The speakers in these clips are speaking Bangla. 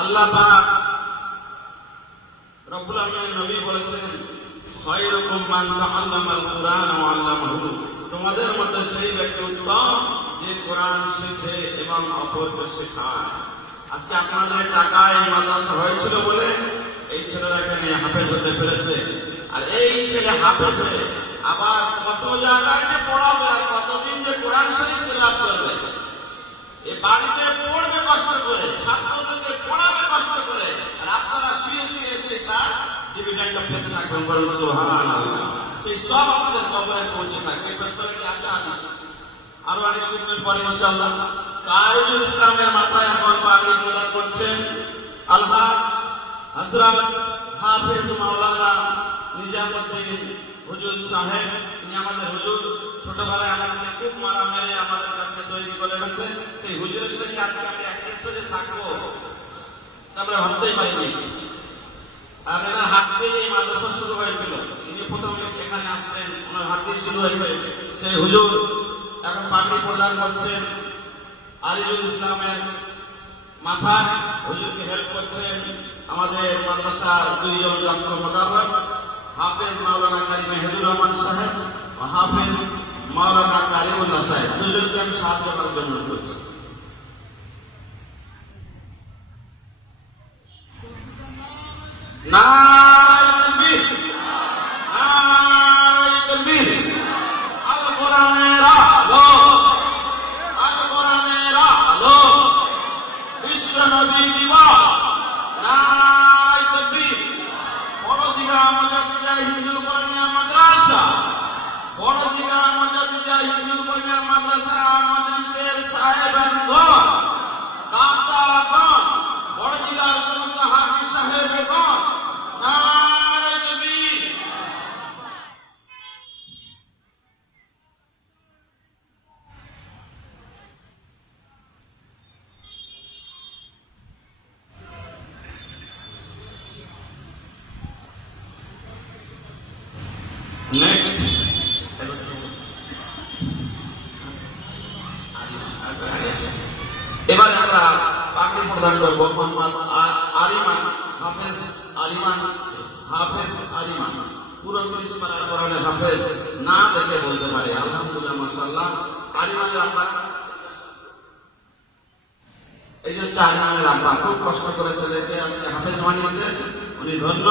আল্লাহ পাক রব্বুল আলামিন নবী বলেছেন, খায়রুকুম মান তাআল্লামাল কুরআন ওয়া আল্লামাহু, তোমাদের মধ্যে সেই ব্যক্তি উত্তম যে কোরআন শেখে এবং অপরকে শেখায়। আজকে আপনাদের টাকায় মাদ্রাসা হয়েছিল বলে এই ছেলেরা এখানে হাফেজ হতে পেরেছে। আর এই ছেলে হাফেজ হয়ে আবার কত জায়গায় যে পড়াবে আর কতদিন যে কোরআন শরীফ তেলাওয়াত করবে, এ বাড়িতে পড়বে কষ্ট করে, ছাত্রদেরকে পড়াবে কষ্ট করে, আর আপনারা শুয়ে শুয়ে এসে তার ডিভিডেন্ড পেতে থাকবেন। বলুন সুবহানাল্লাহ। সেই সব আপনাদের কবরে পৌঁছে থাকে। প্রশ্নটি আছে হাদিস আরো অনেক শুনবেন পরে ইনশাআল্লাহ। কারিজুল ইসলামের মাথায় এখন পাগড়ি প্রদান করছেন আলহাজ হযরত হাফেজ মাওলানা নিজামুদ্দিন হুজুর সাহেব। তিনি আমাদের হুজুর, ছোটবেলায় আমাদেরকে খুব মারা মেরে আমাদের কাছে তৈরি করে রেখেছেন। সেই হুজুরের সাথে আজকে আমি এক স্টেজে থাকবো আমরা ভাবতেই পারিনি। আর এনার হাত দিয়ে এই মাদ্রাসা শুরু হয়েছিল, তিনি প্রথম এখানে আসতেন, ওনার হাত দিয়ে শুরু হয়েছে। সেই হুজুর এখন পাগড়ি প্রদান করছেন আরিজুল ইসলামের মাথায়। হুজুরকে হেল্প করছেন আমাদের মাদ্রাসার দুইজন ডক্টর মোদাররস, হাফেজ মাওলানা কারি মেহেদুর রহমান সাহেব ও হাফেজ মাওলানা কারিমুল্লাহ সাহেব। দুজনকে আমি সাহায্য করার জন্য করছি। নারায়ে তাকবীর, নারায়ে তাকবীর। আল কোরআনের আলো, আল কোরআনের আলো, বিশ্ব নবী দিবস। নারায়ে তাকবীর। বড়দিঘা মুজাদ্দিদিয়া হিন্দু কর্মীয়া মাদ্রাসা, বড়দিঘা মুজাদ্দিদিয়া হিন্দু কর্মীয়া মাদ্রাসা মজলিসের সাহেবানগণ, দাতাগণ, বড়দিঘার সমস্ত হাজী সাহেবগণ, নারায়ে তাকবীর। নেক্সট এবারে আমরা পাগড়ি প্রদান করবো মোহাম্মদ আরিমান, হাফেজ আরিমান, হাফেজ আরিমান। পুরো 30 পারার কোরআনের হাফেজ, না দেখে বলতে পারে আলহামদুলিল্লাহ মাশাআল্লাহ। আরিমানের আব্বা, এই যে আরিমানের আব্বা খুব কষ্ট করে ছেলেকে আজকে হাফেজ বানিয়েছেন, উনি ধন্য।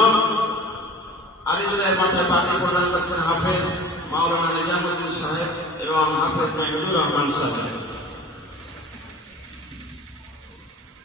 আরিজুলের মাথায় পাগড়ি প্রদান করছেন হাফেজ মাওলানা নিজামুদ্দিন সাহেব এবং হাফেজ মেহেদুর রহমান সাহেব।